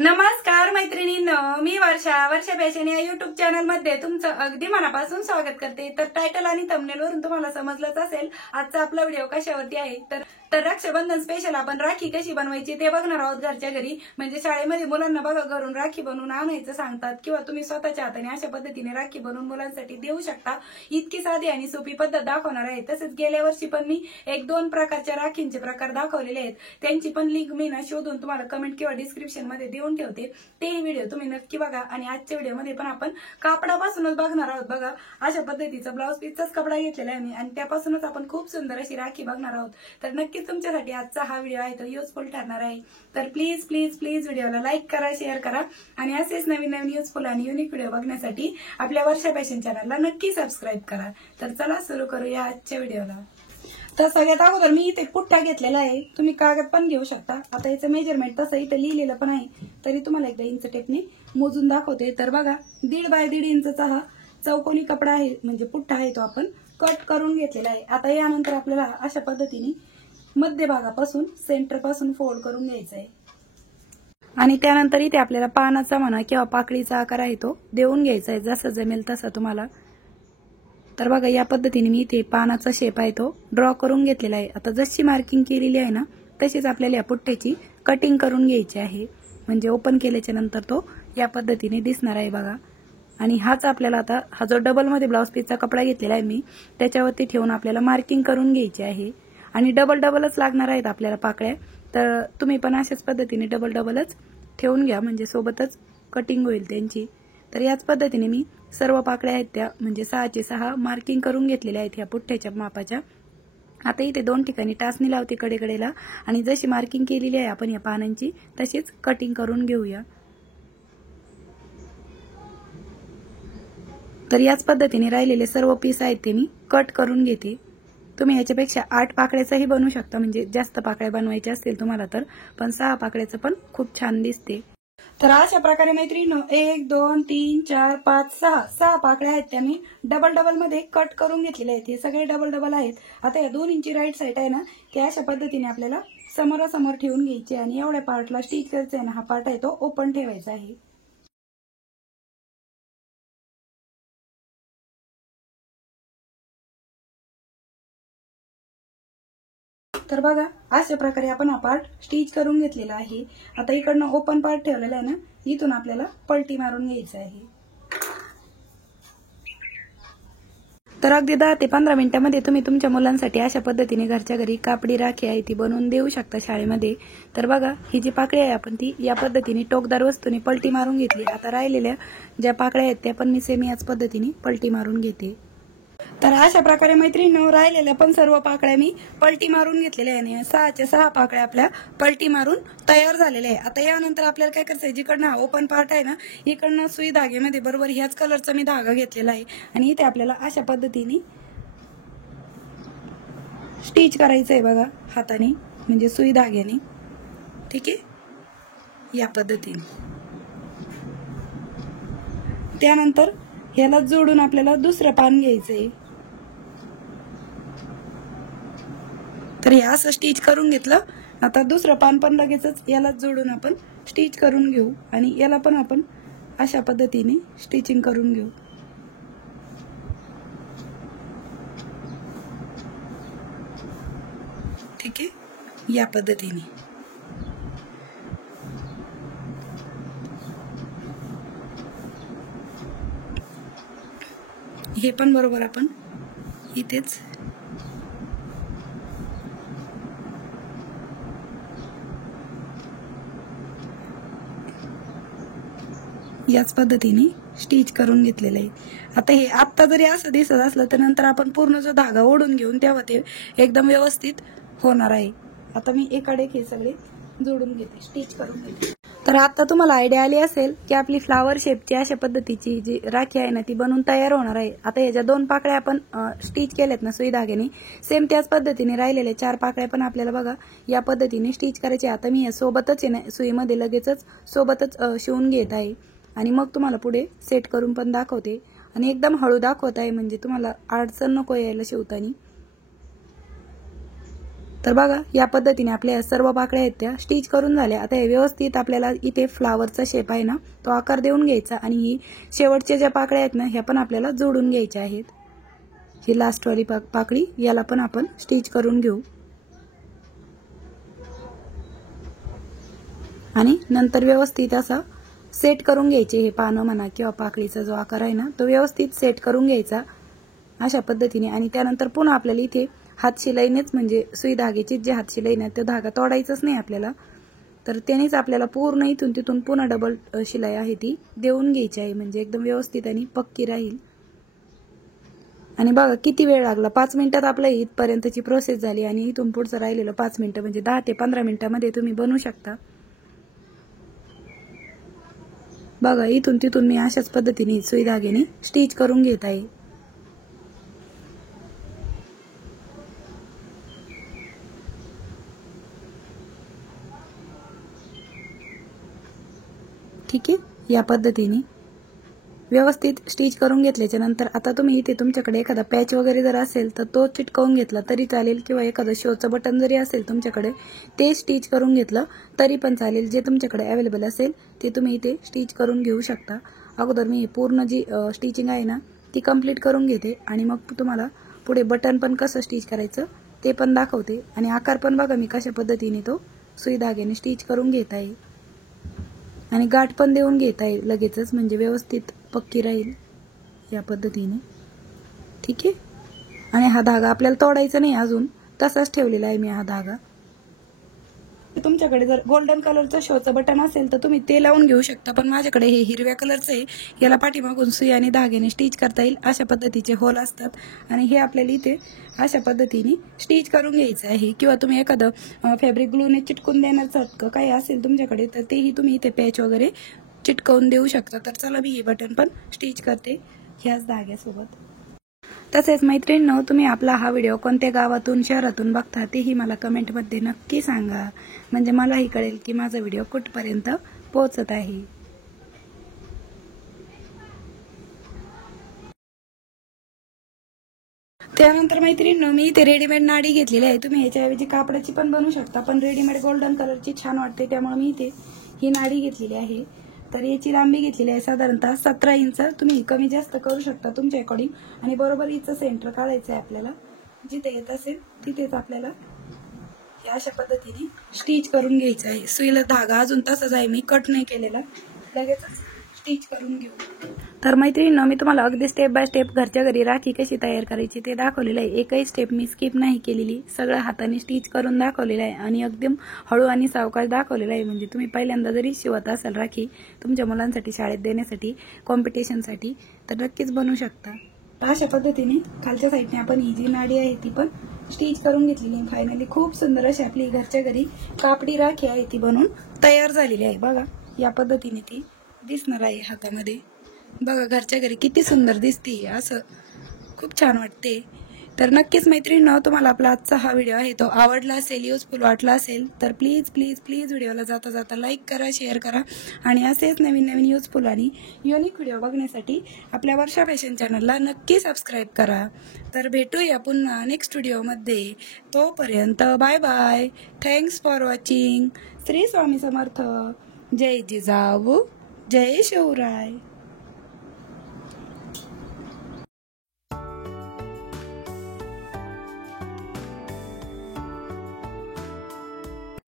नमस्कार मैत्रिणींनो, मी वर्षा फॅशन या युट्यूब चॅनल मध्ये तुमचं अगदी मनापासून स्वागत करते। तर टायटल आणि थंबनेल वरून तुम्हाला समजलंच असेल आजचा आपला व्हिडिओ कशावरती आहे। तर रक्षाबंधन स्पेशल आपण राखी कशी बनवायची ते बघणार आहोत घरच्या घरी। म्हणजे शाळेमध्ये मुलांना बघा घरून राखी बनवून आणायचं सांगतात किंवा तुम्ही स्वतःच्या हाताने अशा पद्धतीने राखी बनवून मुलांसाठी देऊ शकता। इतकी साधी आणि सोपी पद्धत दाखवणार आहे। तसेच गेल्या वर्षी पण मी 1-2 प्रकारच्या राखींचे प्रकार दाखवलेले आहेत, त्यांची पण लिंक मी ना शोधून तुम्हाला कमेंट किंवा डिस्क्रिप्शन मध्ये देऊन ठेवते। ते व्हिडिओ तुम्ही नक्की बघा। आणि आजच्या व्हिडिओ मध्ये पण आपण कापडापासूनच बघणार आहोत। बघा अशा पद्धतीचा ब्लाउज पीसचाच कपडा घेतलेला आहे मी आणि त्यापासूनच आपण खूप सुंदर अशी राखी बघणार आहोत। तर नक्की तुमच्यासाठी आजचा हा व्हिडिओ आहे तो युजफुल ठरणार आहे। तर प्लीज प्लीज प्लीज व्हिडिओला लाईक करा, शेअर करा आणि असेच नवीन नवीन युजफुल आणि युनिक व्हिडिओ बघण्यासाठी आपल्या वर्षा फॅशन चॅनलला नक्की सबस्क्राईब करा। तर चला सुरू करूया आजच्या व्हिडिओला। तर सगळ्यात अगोदर मी इथे पुठ्ठा घेतलेला आहे, तुम्ही कागद पण घेऊ शकता। आता याचं मेजरमेंट तसं इथे लिहिलेलं पण आहे, तरी तुम्हाला एकदा इंच टेपने मोजून दाखवते। तर बघा 1.5 बाय 1.5 इंचचा हा चौकोनी कपडा आहे, म्हणजे पुठ्ठा आहे तो आपण कट करून घेतलेला आहे। आता यानंतर आपल्याला अशा पद्धतीने मध्यभागापासून सेंटर पासून फोल्ड करून घ्यायचा आहे आणि त्यानंतर इथे आपल्याला पानाचा म्हणा किंवा पाकळीचा आकार आहे तो देऊन घ्यायचा आहे, जसं जमेल तसं तुम्हाला। तर बघा या पद्धतीने मी इथे पानाचा शेप आहे तो ड्रॉ करून घेतलेला आहे। आता जशी मार्किंग केलेली आहे ना तशीच आपल्याला या पुठ्ठ्याची कटिंग करून घ्यायची आहे, म्हणजे ओपन केल्याच्या नंतर तो या पद्धतीने दिसणार आहे बघा। आणि हाच आपल्याला आता हा जो डबल मध्ये ब्लाउज पीसचा कपडा घेतलेला आहे मी त्याच्यावरती ठेवून आपल्याला मार्किंग करून घ्यायची आहे। आणि डबल डबलच लागणार आहेत आपल्याला पाकळ्या, तर तुम्ही पण अशाच पद्धतीने डबल डबलच ठेवून घ्या, म्हणजे सोबतच कटिंग होईल त्यांची। तर याच पद्धतीने मी सर्व पाकळ्या आहेत त्या म्हणजे 6चे 6 मार्किंग करून घेतलेल्या आहेत ह्या पुठ्ठ्याच्या मापाच्या। आता इथे 2 ठिकाणी टाचणी लावते कडेकडेला आणि जशी मार्किंग केलेली आहे आपण या पानांची तशीच कटिंग करून घेऊया। तर याच पद्धतीने राहिलेले सर्व पीस आहेत ते मी कट करून घेते। तुम्ही याच्यापेक्षा 8 पाकळ्याचाही बनवू शकता, म्हणजे जास्त पाकळ्या बनवायच्या असतील तुम्हाला तर, पण 6 पाकळ्याचं पण खूप छान दिसते। तर अशा प्रकारे मैत्रिणींनो 1 2 3 4 5 6 पाकळ्या आहेत त्या मी डबल डबल मध्ये कट करून घेतलेल्या आहेत। हे सगळे डबल डबल आहेत। आता या 2 इंची राईट साईड आहे ना ते अशा पद्धतीने आपल्याला समोरासमोर ठेवून घ्यायचे आणि एवढ्या पार्टला स्टिच करायचं आहे ना, हा पार्ट आहे तो ओपन ठेवायचा आहे। तर बघा अशा प्रकारे आपण हा पार्ट स्टिच करून घेतलेला आहे। आता इकडनं ओपन पार्ट ठेवलेला आहे ना, इथून आपल्याला पलटी मारून घ्यायचं आहे। तर अगदी 10 ते 15 मिनिटांमध्ये तुम्ही तुमच्या मुलांसाठी अशा पद्धतीने घरच्या घरी कापडी राखी आहे ती बनवून देऊ शकता शाळेमध्ये। तर बघा ही जी पाकळी आहे आपण ती या पद्धतीने टोकदार वस्तूने पलटी मारून घेतली। आता राहिलेल्या ज्या पाकळ्या आहेत त्या पण मी सेम याच पद्धतीने पलटी मारून घेते। तर अशा प्रकारे मैत्रिणींनो राहिलेल्या पण सर्व पाकळ्या मी पलटी मारून घेतलेल्या आहे। 6च्या 6 पाकळ्या आपल्या पलटी मारून तयार झालेल्या आहे। आता यानंतर आपल्याला काय करायचं आहे, जिकडनं ओपन पार्ट आहे ना इकडनं सुई धागेमध्ये बरोबर ह्याच कलरचा मी धागा घेतलेला आहे आणि इथे आपल्याला अशा पद्धतीने स्टिच करायचं आहे बघा हाताने, म्हणजे सुई धाग्याने। ठीक आहे, या पद्धतीने। त्यानंतर ह्याला जोडून आपल्याला दुसरं पान घ्यायचंय। तर हे असं स्टिच करून घेतलं। आता दुसरं पान पण लगेचच याला जोडून आपण स्टिच करून घेऊ आणि याला पण आपण अशा पद्धतीने स्टिचिंग करून घेऊ। ठीक आहे, या पद्धतीने। हे पण बरोबर आपण इथेच याच पद्धतीने स्टिच करून घेतलेलं आहे। आता हे आत्ता जरी असं दिसत असलं तर नंतर आपण पूर्ण जो धागा ओढून घेऊन तेव्हा ते एकदम व्यवस्थित होणार आहे। आता मी एकाडे हे सगळे जोडून घेते, स्टिच करून घेते। तर आता तुम्हाला आयडिया आली असेल की आपली फ्लावर शेपची अशा पद्धतीची जी राखी आहे ना ती बनवून तयार होणार आहे। आता याच्या 2 पाकळ्या आपण स्टिच केल्यात ना सुई धाग्याने, सेम त्याच पद्धतीने राहिलेल्या 4 पाकळ्या पण आपल्याला बघा या पद्धतीने स्टिच करायचे। आता मी या सोबतच आहे ना सुईमध्ये लगेचच सोबतच शिवून घेत आहे आणि मग तुम्हाला पुढे सेट करून पण दाखवते आणि एकदम हळू दाखवत आहे, म्हणजे तुम्हाला अडचण नको यायला शिवताना। तर बघा या पद्धतीने आपल्या सर्व पाकळ्या आहेत त्या स्टिच करून झाल्या। आता हे व्यवस्थित आपल्याला इथे फ्लावरचा शेप आहे ना तो आकार देऊन घ्यायचा आणि ही शेवटच्या ज्या पाकळ्या आहेत ना ह्या पण आपल्याला जोडून घ्यायच्या आहेत। ही लास्ट वाली पाकळी याला पण आपण स्टिच करून घेऊ आणि नंतर व्यवस्थित असा सेट करून घ्यायचे हे पानं म्हणा किंवा पाकळीचा जो आकार आहे ना तो व्यवस्थित सेट करून घ्यायचा अशा पद्धतीने। आणि त्यानंतर पुन्हा आपल्याला इथे हात शिलाईनेच म्हणजे सुई धाग्याची जे हात शिलाई ना तो धागा तोडायचाच नाही आपल्याला, तर त्यानेच आपल्याला पूर्ण इथून तिथून पुन्हा डबल शिलाई आहे ती देऊन घ्यायची आहे म्हणजे एकदम व्यवस्थित आणि पक्की राहील। आणि बघा किती वेळ लागला, 5 मिनिटात आपल्या इथपर्यंतची प्रोसेस झाली आणि इथून पुढचं राहिलेलं 5 मिनिटं म्हणजे 10 ते 15 मिनिटांमध्ये तुम्ही बनवू शकता। बघा इथून तिथून मी अशाच पद्धतीने सुई धाग्याने स्टिच करून घेत आहे। ठीक आहे, या पद्धतीने व्यवस्थित स्टिच करून घेतल्याच्या नंतर आता तुम्ही इथे तुमच्याकडे एखादा पॅच वगैरे जर असेल तर तो चिटकवून घेतला तरी चालेल किंवा एखादं शोचं बटन जरी असेल तुमच्याकडे ते स्टिच करून घेतलं तरी पण चालेल। जे तुमच्याकडे अवेलेबल असेल ते तुम्ही इथे स्टिच करून घेऊ शकता। अगोदर मी पूर्ण जी स्टिचिंग आहे ना ती कंप्लीट करून घेते आणि मग तुम्हाला पुढे बटन पण कसं स्टिच करायचं ते पण दाखवते आणि आकार पण बघा मी कशा पद्धतीने तो सुई धाग्याने स्टिच करून घेत आहे आणि गाठ पण देऊन घेत आहे लगेचच म्हणजे व्यवस्थित पक्की राहील या पद्धतीने। ठीक आहे, आणि हा धागा आपल्याला तोडायचा नाही, अजून तसाच ठेवलेला आहे मी हा धागा। तुमच्याकडे जर गोल्डन कलरचं शोचं बटन असेल तर तुम्ही ते लावून घेऊ शकता, पण माझ्याकडे हे हिरव्या कलरचं आहे, याला पाठीमागून सुई आणि धाग्याने स्टिच करता येईल अशा पद्धतीचे होल असतात आणि हे आपल्याला इथे अशा पद्धतीने स्टिच करून घ्यायचं आहे। किंवा तुम्ही एखादं फॅब्रिक ग्लूने चिटकून देण्याचं काही असेल तुमच्याकडे तर तेही तुम्ही इथे पॅच वगैरे चिटकवून देऊ शकता। तर चला मी हे बटन पण स्टिच करते ह्याच धाग्यासोबत। तसेच मैत्रिणींनो तुम्ही आपला हा व्हिडिओ कोणत्या गावातून शहरातून बघता तेही मला कमेंटमध्ये नक्की सांगा, म्हणजे मलाही कळेल की माझा व्हिडिओ कुठपर्यंत पोहोचत आहे। त्यानंतर मैत्रिणींनो मी इथे रेडीमेड नाडी घेतलेली आहे, तुम्ही याच्याऐवजी कापडाची पण बनवू शकता, पण रेडीमेड गोल्डन कलरची छान वाटते त्यामुळे मी इथे ही नाडी घेतलेली आहे। तर याची लांबी घेतलेली आहे साधारणतः 17 इंच, तुम्ही कमी जास्त करू शकता तुमच्या अकॉर्डिंग आणि बरोबर हिचं सेंटर काढायचं आहे आपल्याला, जिथे येत असेल तिथेच आपल्याला अशा पद्धतीने स्टिच करून घ्यायचं आहे। सुईला धागा अजून तसाच आहे, मी कट नाही केलेला, लगेच स्टिच करून घेऊ। तर मैत्रिणींनो मी तुम्हाला अगदी स्टेप बाय स्टेप घरच्या घरी राखी कशी तयार करायची ते दाखवलेलं आहे, एकही स्टेप मी स्किप नाही केलेली, सगळं हाताने स्टिच करून दाखवलेलं आहे आणि एकदम हळू आणि सावकाश दाखवलेलं आहे, म्हणजे तुम्ही पहिल्यांदा जरी शिवत असाल राखी तुमच्या मुलांसाठी शाळेत देण्यासाठी कॉम्पिटिशनसाठी तर नक्कीच बनवू शकता। अशा पद्धतीने खालच्या साईडने आपण ही जी नाडी आहे ती पण स्टिच करून घेतलेली। फायनली खूप सुंदर अशी आपली घरच्या घरी कापडी राखी आहे ती बनवून तयार झालेली आहे। बघा या पद्धतीने ती दिसणार आहे हातामध्ये, बघा घरच्या घरी किती सुंदर दिसते, असं खूप छान वाटते। तर नक्कीच मैत्रिणींनो तुम्हाला आपला आजचा हा व्हिडिओ आहे तो आवडला असेल, युजफुल वाटला असेल तर प्लीज प्लीज प्लीज व्हिडिओला जाता जाता लाईक करा, शेअर करा आणि असेच नवीन नवीन युजफुल आणि युनिक व्हिडिओ बघण्यासाठी आपल्या वर्षा फॅशन चॅनलला नक्की सबस्क्राईब करा। तर भेटूया पुन्हा नेक्स्ट व्हिडिओमध्ये, तोपर्यंत bye bye, thanks for watching. Shri Swami Samarth, जय जिजाऊ, जय शिवराय।